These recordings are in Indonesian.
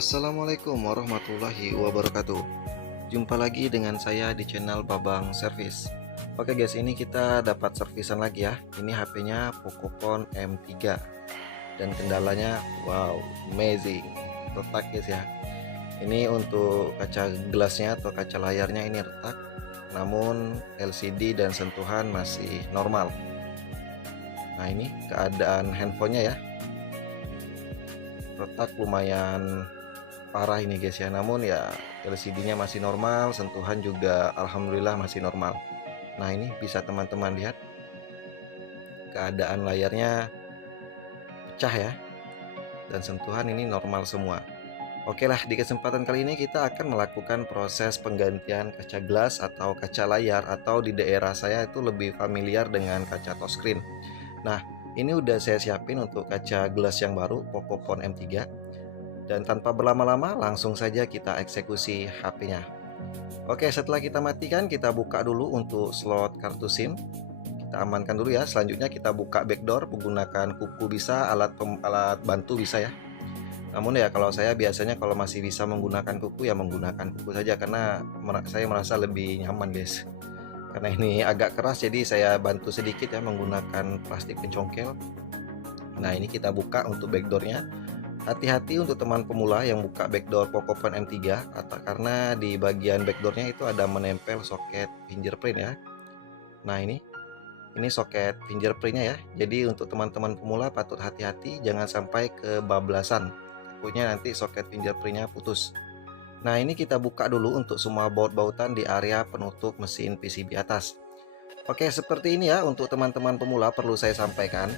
Assalamualaikum warahmatullahi wabarakatuh. Jumpa lagi dengan saya di channel Babang Service. Oke guys, ini kita dapat servisan lagi ya. Ini HP-nya Pocophone M3 dan kendalanya wow, amazing. Retak guys ya. Ini untuk kaca gelasnya atau kaca layarnya ini retak, namun LCD dan sentuhan masih normal. Nah, ini keadaan handphonenya ya. Retak lumayan parah ini guys ya, namun ya LCD-nya masih normal, sentuhan juga alhamdulillah masih normal. Nah, ini bisa teman-teman lihat keadaan layarnya pecah ya, dan sentuhan ini normal semua. Oke lah, di kesempatan kali ini kita akan melakukan proses penggantian kaca gelas atau kaca layar, atau di daerah saya itu lebih familiar dengan kaca touchscreen. Nah, ini udah saya siapin untuk kaca gelas yang baru Pocophone M3. Dan tanpa berlama-lama langsung saja kita eksekusi HP-nya. Oke, setelah kita matikan, kita buka dulu untuk slot kartu SIM. Kita amankan dulu ya. Selanjutnya kita buka backdoor menggunakan kuku bisa, alat bantu bisa ya. Namun ya kalau saya biasanya kalau masih bisa menggunakan kuku ya menggunakan kuku saja, karena saya merasa lebih nyaman guys. Karena ini agak keras jadi saya bantu sedikit ya menggunakan plastik pencongkel. Nah, ini kita buka untuk backdoornya. Hati-hati untuk teman pemula yang buka backdoor Pocophone M3 karena di bagian backdoornya itu ada menempel soket fingerprint ya. Nah, ini soket fingerprintnya ya. Jadi untuk teman-teman pemula patut hati-hati, jangan sampai kebablasan. Takutnya nanti soket fingerprintnya putus. Nah, ini kita buka dulu untuk semua baut-bautan di area penutup mesin PCB atas. Oke, seperti ini ya untuk teman-teman pemula perlu saya sampaikan.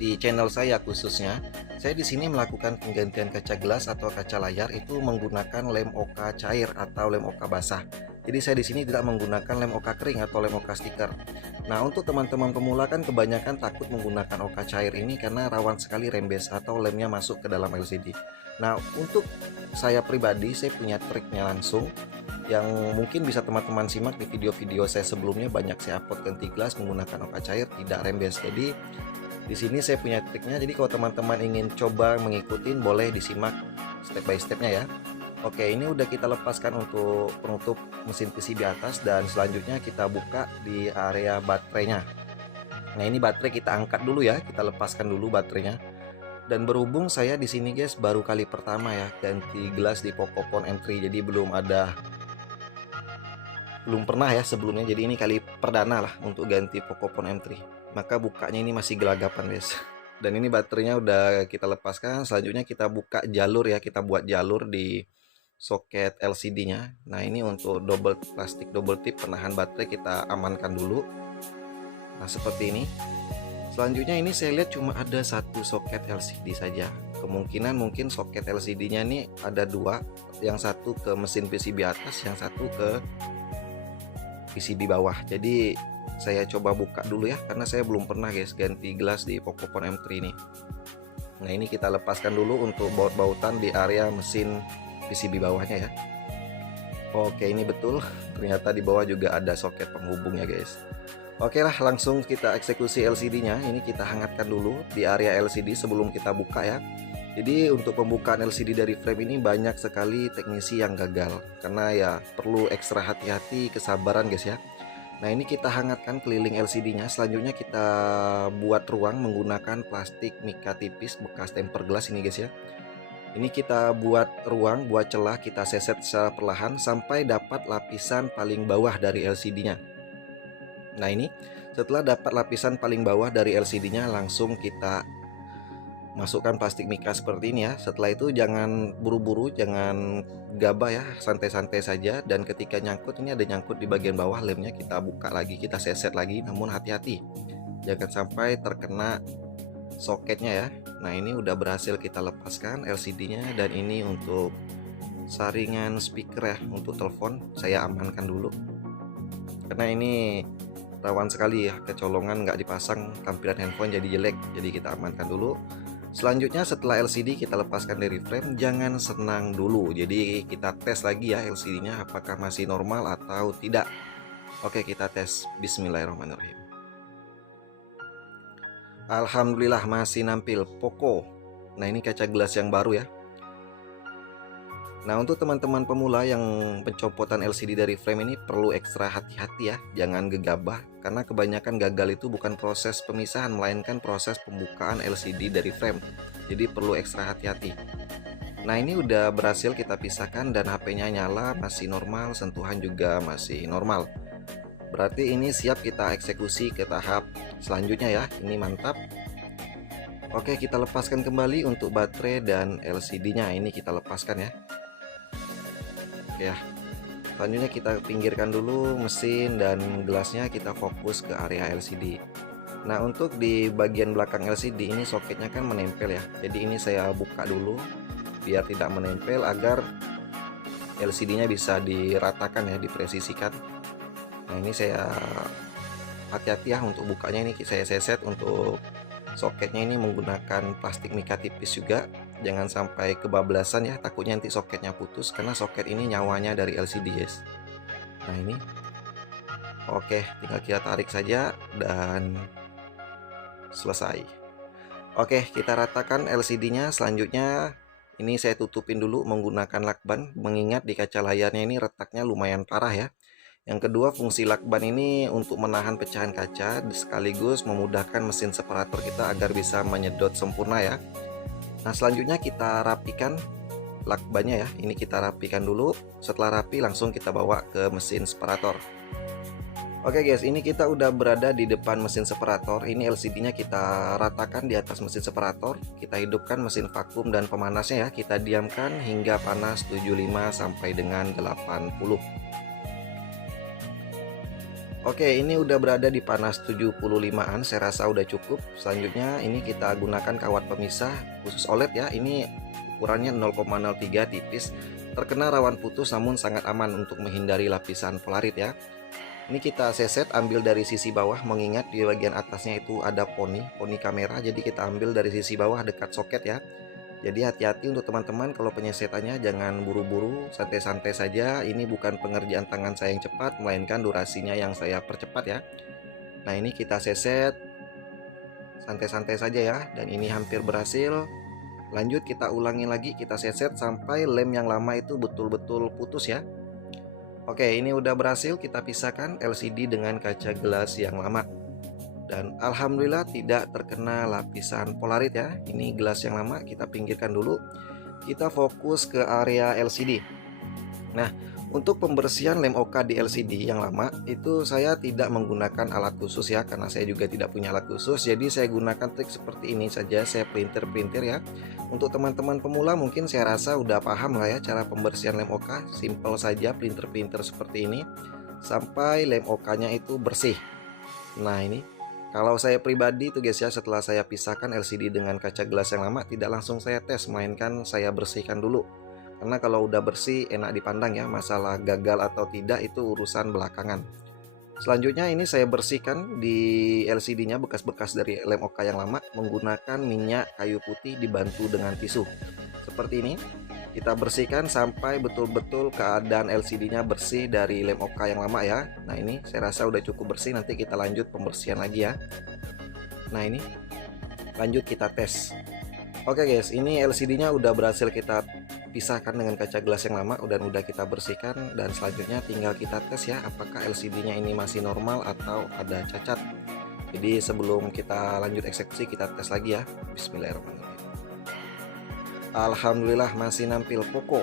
Di channel saya khususnya, saya di sini melakukan penggantian kaca gelas atau kaca layar itu menggunakan lem oka cair atau lem oka basah. Jadi saya di sini tidak menggunakan lem oka kering atau lem oka stiker. Nah, untuk teman-teman pemula kan kebanyakan takut menggunakan oka cair ini karena rawan sekali rembes atau lemnya masuk ke dalam LCD. Nah, untuk saya pribadi, saya punya triknya langsung yang mungkin bisa teman-teman simak di video-video saya sebelumnya. Banyak saya upload ganti gelas menggunakan oka cair tidak rembes. Jadi di sini saya punya triknya, jadi kalau teman-teman ingin coba mengikuti boleh disimak step by stepnya ya. Oke, ini udah kita lepaskan untuk penutup mesin PCB atas, dan selanjutnya kita buka di area baterainya. Nah, ini baterai kita angkat dulu ya, kita lepaskan dulu baterainya. Dan berhubung saya di sini guys baru kali pertama ya ganti gelas di Pocophone M3, jadi belum pernah ya sebelumnya, jadi ini kali perdana lah untuk ganti Pocophone M3. Maka bukanya ini masih gelagapan guys. Dan ini baterainya udah kita lepaskan. Selanjutnya kita buka jalur ya, kita buat jalur di soket LCD-nya. Nah, ini untuk plastik double tip penahan baterai kita amankan dulu. Nah, seperti ini. Selanjutnya ini saya lihat cuma ada satu soket LCD saja. Kemungkinan mungkin soket LCD-nya ini ada dua, yang satu ke mesin PCB atas, yang satu ke PCB bawah. Jadi saya coba buka dulu ya, karena saya belum pernah guys ganti gelas di Pocophone M3 ini. Nah, ini kita lepaskan dulu untuk baut-bautan di area mesin PCB bawahnya ya. Oke, ini betul, ternyata di bawah juga ada soket penghubungnya guys. Oke lah, langsung kita eksekusi LCD-nya. Ini kita hangatkan dulu di area LCD sebelum kita buka ya. Jadi untuk pembukaan LCD dari frame ini banyak sekali teknisi yang gagal, karena ya perlu ekstra hati-hati, kesabaran guys ya. Nah, ini kita hangatkan keliling LCD-nya. Selanjutnya kita buat ruang menggunakan plastik mika tipis bekas temper gelas ini guys ya. Ini kita buat ruang, buat celah, kita seset secara perlahan sampai dapat lapisan paling bawah dari LCD-nya. Nah, ini setelah dapat lapisan paling bawah dari LCD-nya, langsung kita masukkan plastik mika seperti ini ya. Setelah itu jangan buru-buru, jangan gabah ya, santai-santai saja. Dan ketika nyangkut, ini ada nyangkut di bagian bawah lemnya, kita buka lagi, kita seset lagi. Namun hati-hati, jangan sampai terkena soketnya ya. Nah, ini udah berhasil kita lepaskan LCD-nya. Dan ini untuk saringan speaker ya, untuk telepon saya amankan dulu, karena ini rawan sekali ya kecolongan, nggak dipasang tampilan handphone jadi jelek. Jadi kita amankan dulu. Selanjutnya setelah LCD kita lepaskan dari frame, jangan senang dulu. Jadi kita tes lagi ya LCD-nya apakah masih normal atau tidak. Oke, kita tes. Bismillahirrahmanirrahim. Alhamdulillah masih nampil Poco. Nah, ini kaca gelas yang baru ya. Nah, untuk teman-teman pemula yang pencopotan LCD dari frame ini perlu ekstra hati-hati ya, jangan gegabah karena kebanyakan gagal itu bukan proses pemisahan melainkan proses pembukaan LCD dari frame. Jadi perlu ekstra hati-hati. Nah, ini udah berhasil kita pisahkan dan HP-nya nyala, masih normal, sentuhan juga masih normal. Berarti ini siap kita eksekusi ke tahap selanjutnya ya. Ini mantap. Oke, kita lepaskan kembali untuk baterai dan LCD-nya. Ini kita lepaskan ya. Oke ya. Selanjutnya kita pinggirkan dulu mesin dan gelasnya, kita fokus ke area LCD. Nah, untuk di bagian belakang LCD ini soketnya kan menempel ya. Jadi ini saya buka dulu biar tidak menempel agar LCD-nya bisa diratakan ya, dipresisikan. Nah, ini saya hati-hati ya untuk bukanya, ini saya seset untuk soketnya ini menggunakan plastik mika tipis juga. Jangan sampai kebablasan ya, takutnya nanti soketnya putus karena soket ini nyawanya dari LCD guys. Nah, ini oke, tinggal kita tarik saja dan selesai. Oke, kita ratakan LCD-nya. Selanjutnya ini saya tutupin dulu menggunakan lakban, mengingat di kaca layarnya ini retaknya lumayan parah ya. Yang kedua, fungsi lakban ini untuk menahan pecahan kaca sekaligus memudahkan mesin separator kita agar bisa menyedot sempurna ya. Nah, selanjutnya kita rapikan lakbannya ya. Ini kita rapikan dulu. Setelah rapi langsung kita bawa ke mesin separator. Oke guys, ini kita udah berada di depan mesin separator. Ini LCD-nya kita ratakan di atas mesin separator. Kita hidupkan mesin vakum dan pemanasnya ya. Kita diamkan hingga panas 75 sampai dengan 80. Oke, ini udah berada di panas 75-an, saya rasa udah cukup. Selanjutnya ini kita gunakan kawat pemisah khusus OLED ya. Ini ukurannya 0,03 tipis. Terkena rawan putus namun sangat aman untuk menghindari lapisan polarit ya. Ini kita seset, ambil dari sisi bawah, mengingat di bagian atasnya itu ada poni kamera. Jadi kita ambil dari sisi bawah dekat soket ya. Jadi hati-hati untuk teman-teman kalau penyesetannya, jangan buru-buru, santai-santai saja. Ini bukan pengerjaan tangan saya yang cepat, melainkan durasinya yang saya percepat ya. Nah, ini kita seset santai-santai saja ya, dan ini hampir berhasil. Lanjut kita ulangi lagi, kita seset sampai lem yang lama itu betul-betul putus ya. Oke, ini udah berhasil kita pisahkan LCD dengan kaca gelas yang lama. Dan alhamdulillah tidak terkena lapisan polarit ya. Ini gelas yang lama kita pinggirkan dulu. Kita fokus ke area LCD. Nah, untuk pembersihan lem OK di LCD yang lama itu saya tidak menggunakan alat khusus ya, karena saya juga tidak punya alat khusus. Jadi saya gunakan trik seperti ini saja, saya pelintir-pelintir ya. Untuk teman-teman pemula mungkin saya rasa udah paham lah ya cara pembersihan lem OK. Simple saja, pelintir-pelintir seperti ini sampai lem OK-nya itu bersih. Nah, ini kalau saya pribadi tuh guys ya, setelah saya pisahkan LCD dengan kaca gelas yang lama, tidak langsung saya tes, melainkan saya bersihkan dulu. Karena kalau udah bersih enak dipandang ya, masalah gagal atau tidak itu urusan belakangan. Selanjutnya ini saya bersihkan di LCD-nya bekas-bekas dari lem OK yang lama menggunakan minyak kayu putih dibantu dengan tisu. Seperti ini. Kita bersihkan sampai betul-betul keadaan LCD-nya bersih dari lem OK yang lama ya. Nah, ini saya rasa udah cukup bersih, nanti kita lanjut pembersihan lagi ya. Nah, ini lanjut kita tes. Oke guys, ini LCD-nya udah berhasil kita pisahkan dengan kaca gelas yang lama dan udah kita bersihkan, dan selanjutnya tinggal kita tes ya apakah LCD-nya ini masih normal atau ada cacat. Jadi sebelum kita lanjut eksekusi kita tes lagi ya. Bismillahirrahmanirrahim. Alhamdulillah masih nampil poko.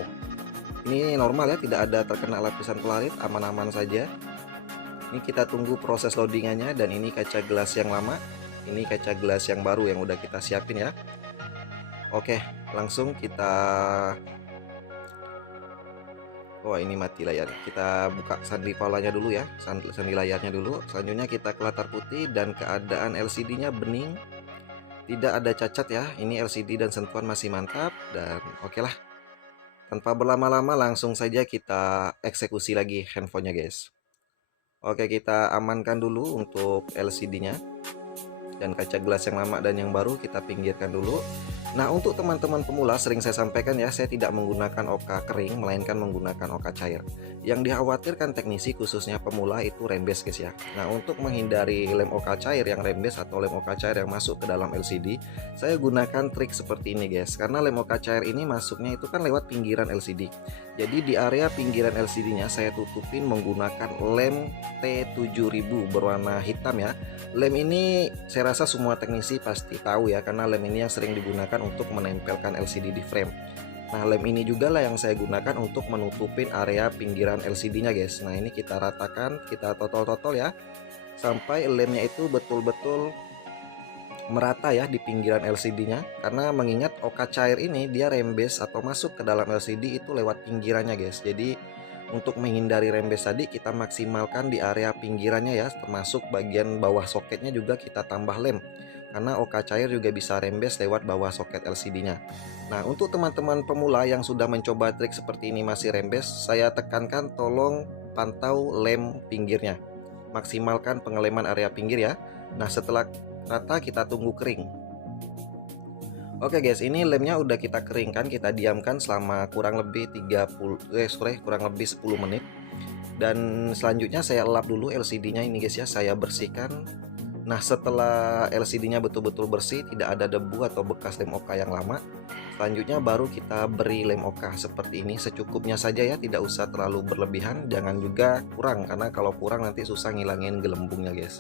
Ini normal ya, tidak ada terkena lapisan polarit, aman-aman saja. Ini kita tunggu proses loadingannya, dan ini kaca gelas yang lama, ini kaca gelas yang baru yang udah kita siapin ya. Oke, langsung kita, oh ini mati layar, kita buka sandi polanya dulu ya, sandi layarnya dulu. Selanjutnya kita ke latar putih dan keadaan LCD-nya bening, tidak ada cacat ya. Ini LCD dan sentuhan masih mantap, dan oke lah. Tanpa berlama-lama langsung saja kita eksekusi lagi handphonenya guys. Oke, kita amankan dulu untuk LCD-nya dan kaca gelas yang lama dan yang baru kita pinggirkan dulu. Nah, untuk teman-teman pemula sering saya sampaikan ya, saya tidak menggunakan oka kering melainkan menggunakan oka cair. Yang dikhawatirkan teknisi khususnya pemula itu rembes guys ya. Nah, untuk menghindari lem oka cair yang rembes atau lem oka cair yang masuk ke dalam LCD, saya gunakan trik seperti ini guys. Karena lem oka cair ini masuknya itu kan lewat pinggiran LCD. Jadi di area pinggiran LCD-nya saya tutupin menggunakan lem T7000 berwarna hitam ya. Lem ini saya rasa semua teknisi pasti tahu ya, karena lem ini yang sering digunakan untuk menempelkan LCD di frame. Nah, lem ini juga lah yang saya gunakan untuk menutupin area pinggiran LCD-nya guys. Nah, ini kita ratakan, kita totol-totol ya, sampai lemnya itu betul-betul merata ya di pinggiran LCD-nya. Karena mengingat oka cair ini dia rembes atau masuk ke dalam LCD itu lewat pinggirannya guys. Jadi untuk menghindari rembes tadi kita maksimalkan di area pinggirannya ya, termasuk bagian bawah soketnya juga kita tambah lem. Karena oka cair juga bisa rembes lewat bawah soket LCD-nya. Nah, untuk teman-teman pemula yang sudah mencoba trik seperti ini masih rembes, saya tekankan tolong pantau lem pinggirnya. Maksimalkan pengeleman area pinggir ya. Nah, setelah rata kita tunggu kering. Oke guys, ini lemnya udah kita keringkan, kita diamkan selama kurang lebih 10 menit. Dan selanjutnya saya elap dulu LCD-nya ini guys ya, saya bersihkan. Nah, setelah LCD-nya betul-betul bersih, tidak ada debu atau bekas lem oka yang lama, selanjutnya baru kita beri lem oka seperti ini, secukupnya saja ya, tidak usah terlalu berlebihan, jangan juga kurang, karena kalau kurang nanti susah ngilangin gelembungnya guys.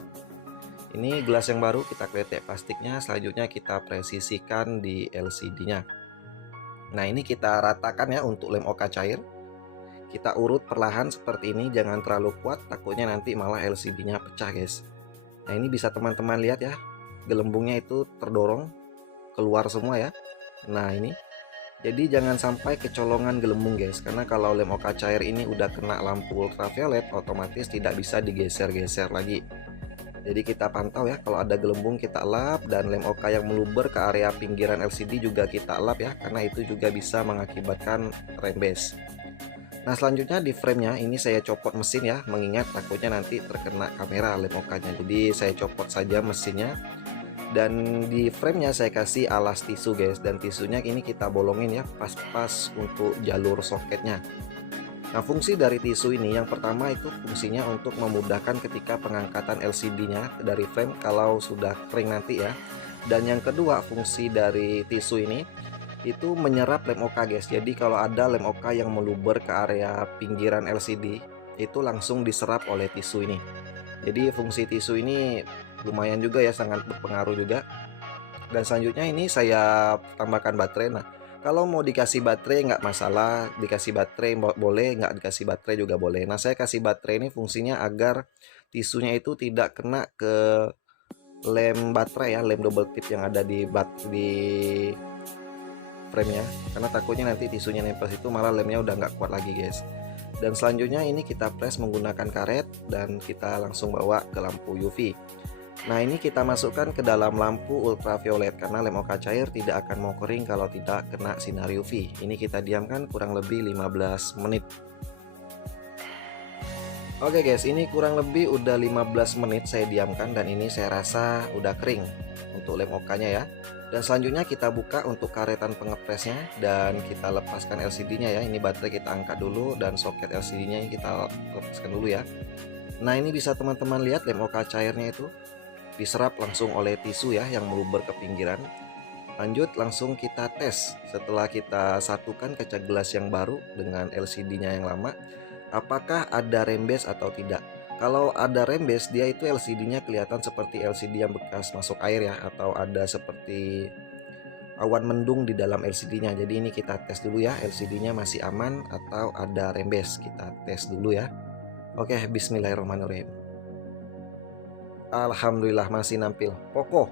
Ini gelas yang baru, kita kletek plastiknya, selanjutnya kita presisikan di LCD-nya. Nah, ini kita ratakan ya untuk lem oka cair. Kita urut perlahan seperti ini, jangan terlalu kuat, takutnya nanti malah LCD-nya pecah guys. Nah, ini bisa teman-teman lihat ya, gelembungnya itu terdorong keluar semua ya. Nah, ini jadi jangan sampai kecolongan gelembung guys, karena kalau lem oka cair ini udah kena lampu ultraviolet otomatis tidak bisa digeser-geser lagi. Jadi kita pantau ya, kalau ada gelembung kita elap, dan lem oka yang meluber ke area pinggiran LCD juga kita elap ya, karena itu juga bisa mengakibatkan rembes. Nah, selanjutnya di framenya ini saya copot mesin ya, mengingat takutnya nanti terkena kamera lem okanya. Jadi saya copot saja mesinnya, dan di framenya saya kasih alas tisu guys, dan tisunya ini kita bolongin ya pas-pas untuk jalur soketnya. Nah, fungsi dari tisu ini yang pertama itu fungsinya untuk memudahkan ketika pengangkatan LCD-nya dari frame kalau sudah kering nanti ya. Dan yang kedua, fungsi dari tisu ini itu menyerap lem oka guys. Jadi kalau ada lem oka yang meluber ke area pinggiran LCD itu langsung diserap oleh tisu ini. Jadi fungsi tisu ini lumayan juga ya, sangat berpengaruh juga. Dan selanjutnya ini saya tambahkan baterai. Nah, kalau mau dikasih baterai nggak masalah, dikasih baterai boleh, nggak dikasih baterai juga boleh. Nah, saya kasih baterai ini fungsinya agar tisunya itu tidak kena ke lem baterai ya, lem double tip yang ada di framenya, karena takutnya nanti tisunya nempel situ malah lemnya udah nggak kuat lagi guys. Dan selanjutnya ini kita press menggunakan karet dan kita langsung bawa ke lampu UV. Nah, ini kita masukkan ke dalam lampu ultraviolet karena lem oka cair tidak akan mau kering kalau tidak kena sinar UV. Ini kita diamkan kurang lebih 15 menit. Oke guys, ini kurang lebih udah 15 menit saya diamkan, dan ini saya rasa udah kering untuk lem okanya ya. Dan selanjutnya kita buka untuk karetan pengepresnya dan kita lepaskan LCD-nya ya. Ini baterai kita angkat dulu dan soket LCD-nya kita lepaskan dulu ya. Nah, ini bisa teman-teman lihat lem oka cairnya itu diserap langsung oleh tisu ya yang meluber ke pinggiran. Lanjut langsung kita tes. Setelah kita satukan kaca gelas yang baru dengan LCD-nya yang lama, apakah ada rembes atau tidak. Kalau ada rembes, dia itu LCD-nya kelihatan seperti LCD yang bekas masuk air ya, atau ada seperti awan mendung di dalam LCD-nya. Jadi ini kita tes dulu ya, LCD-nya masih aman atau ada rembes. Kita tes dulu ya. Oke, bismillahirrahmanirrahim. Alhamdulillah masih nampil kokoh.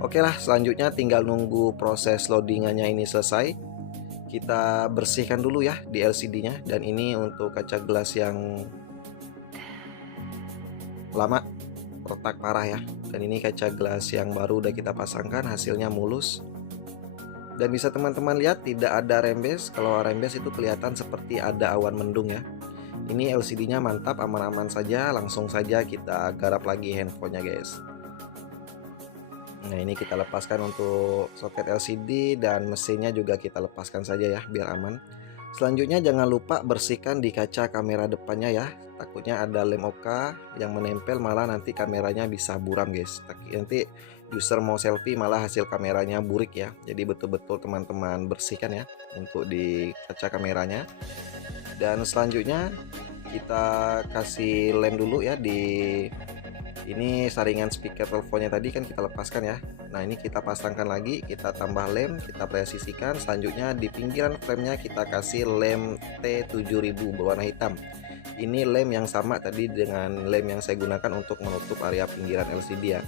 Oke lah, selanjutnya tinggal nunggu proses loadingannya ini selesai. Kita bersihkan dulu ya di LCD-nya, dan ini untuk kaca gelas yang lama retak parah ya. Dan ini kaca gelas yang baru udah kita pasangkan, hasilnya mulus. Dan bisa teman-teman lihat tidak ada rembes. Kalau rembes itu kelihatan seperti ada awan mendung ya. Ini LCD-nya mantap, aman-aman saja. Langsung saja kita garap lagi handphonenya guys. Nah, ini kita lepaskan untuk soket LCD dan mesinnya juga kita lepaskan saja ya biar aman. Selanjutnya jangan lupa bersihkan di kaca kamera depannya ya. Takutnya ada lem OK yang menempel malah nanti kameranya bisa buram guys. Nanti user mau selfie malah hasil kameranya burik ya. Jadi betul-betul teman-teman bersihkan ya untuk di kaca kameranya. Dan selanjutnya kita kasih lem dulu ya di ini saringan speaker teleponnya tadi kan kita lepaskan ya. Nah, ini kita pasangkan lagi, kita tambah lem, kita presisikan. Selanjutnya di pinggiran framenya kita kasih lem T7000 berwarna hitam. Ini lem yang sama tadi dengan lem yang saya gunakan untuk menutup area pinggiran LCD ya.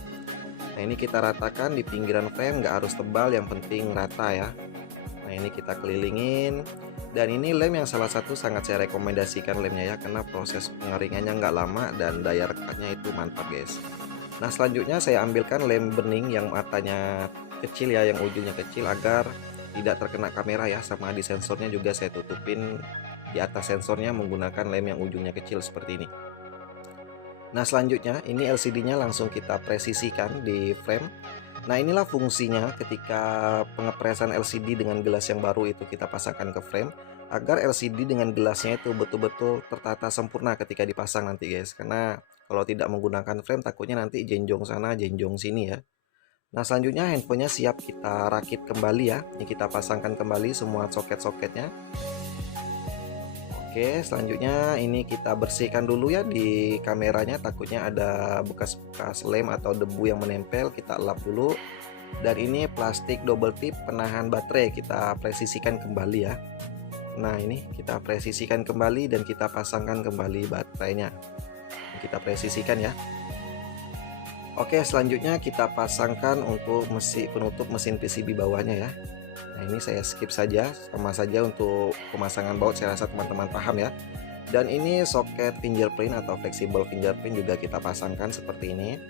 Nah, ini kita ratakan di pinggiran frame, nggak harus tebal, yang penting rata ya. Nah, ini kita kelilingin. Dan ini lem yang salah satu sangat saya rekomendasikan lemnya ya, karena proses pengeringannya nggak lama dan daya rekatnya itu mantap guys. Nah, selanjutnya saya ambilkan lem bening yang matanya kecil ya, yang ujungnya kecil agar tidak terkena kamera ya. Sama di sensornya juga saya tutupin di atas sensornya menggunakan lem yang ujungnya kecil seperti ini. Nah, selanjutnya ini LCD-nya langsung kita presisikan di frame. Nah, inilah fungsinya ketika pengepresan LCD dengan gelas yang baru itu kita pasangkan ke frame, agar LCD dengan gelasnya itu betul-betul tertata sempurna ketika dipasang nanti guys. Karena kalau tidak menggunakan frame takutnya nanti jenjong sana jenjong sini ya. Nah, selanjutnya handphonenya siap kita rakit kembali ya. Ini kita pasangkan kembali semua soket-soketnya. Oke, selanjutnya ini kita bersihkan dulu ya di kameranya, takutnya ada bekas-bekas lem atau debu yang menempel, kita lap dulu. Dan ini plastik double tip penahan baterai, kita presisikan kembali ya. Nah, ini kita presisikan kembali dan kita pasangkan kembali baterainya. Kita presisikan ya. Oke, selanjutnya kita pasangkan untuk penutup mesin PCB bawahnya ya. Nah, ini saya skip saja, sama saja untuk pemasangan baut, saya rasa teman-teman paham ya. Dan ini soket fingerprint atau flexible fingerprint juga kita pasangkan seperti ini.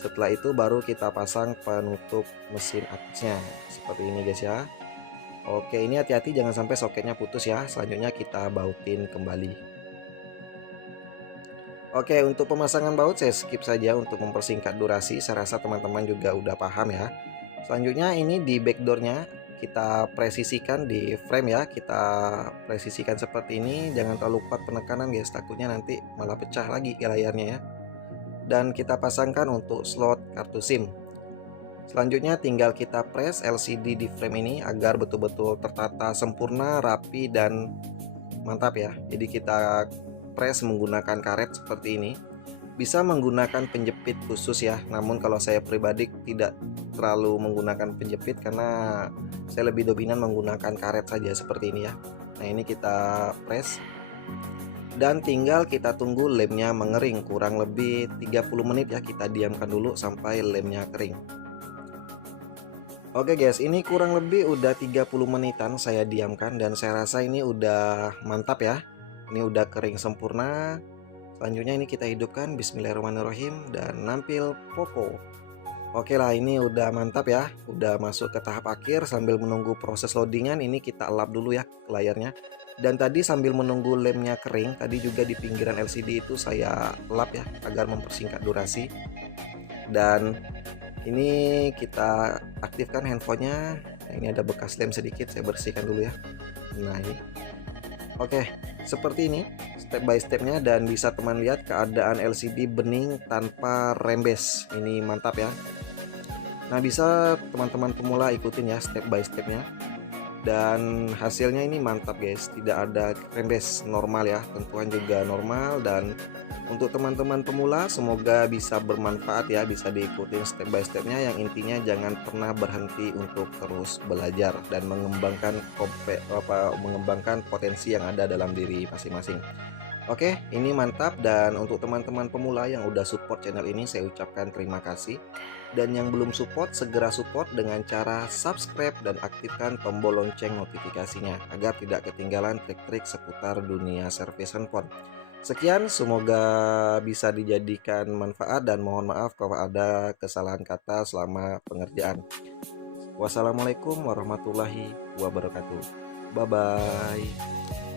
Setelah itu baru kita pasang penutup mesin atasnya seperti ini guys ya. Oke, ini hati-hati jangan sampai soketnya putus ya. Selanjutnya kita bautin kembali. Oke, untuk pemasangan baut saya skip saja untuk mempersingkat durasi. Saya rasa teman-teman juga udah paham ya. Selanjutnya ini di backdoornya kita presisikan di frame ya. Kita presisikan seperti ini. Jangan terlalu kuat penekanan guys, takutnya nanti malah pecah lagi ke layarnya ya. Dan kita pasangkan untuk slot kartu SIM. Selanjutnya tinggal kita press LCD di frame ini agar betul-betul tertata sempurna, rapi, dan mantap ya. Jadi kita press menggunakan karet seperti ini. Bisa menggunakan penjepit khusus ya, namun kalau saya pribadi tidak terlalu menggunakan penjepit karena saya lebih dominan menggunakan karet saja seperti ini ya. Nah, ini kita press dan tinggal kita tunggu lemnya mengering, kurang lebih 30 menit ya, kita diamkan dulu sampai lemnya kering. Oke guys, ini kurang lebih udah 30 menitan saya diamkan dan saya rasa ini udah mantap ya. Ini udah kering sempurna. Selanjutnya ini kita hidupkan, bismillahirrahmanirrahim, dan nampil popo. Oke lah, ini udah mantap ya, udah masuk ke tahap akhir. Sambil menunggu proses loadingan ini kita lap dulu ya ke layarnya. Dan tadi sambil menunggu lemnya kering, tadi juga di pinggiran LCD itu saya lap ya agar mempersingkat durasi. Dan ini kita aktifkan handphonenya. Nah, ini ada bekas lem sedikit, saya bersihkan dulu ya. Nah, ini oke, seperti ini step by stepnya, dan bisa teman lihat keadaan LCD bening tanpa rembes. Ini mantap ya. Nah, bisa teman-teman pemula ikutin ya step by stepnya. Dan hasilnya ini mantap guys, tidak ada rembes, normal ya, tentuan juga normal. Dan untuk teman-teman pemula semoga bisa bermanfaat ya, bisa diikutin step by stepnya. Yang intinya jangan pernah berhenti untuk terus belajar dan mengembangkan potensi yang ada dalam diri masing-masing. Oke, ini mantap. Dan untuk teman-teman pemula yang udah support channel ini, saya ucapkan terima kasih. Dan yang belum support, segera support dengan cara subscribe dan aktifkan tombol lonceng notifikasinya agar tidak ketinggalan trik-trik seputar dunia servis handphone. Sekian, semoga bisa dijadikan manfaat dan mohon maaf kalau ada kesalahan kata selama pengerjaan. Wassalamualaikum warahmatullahi wabarakatuh. Bye bye.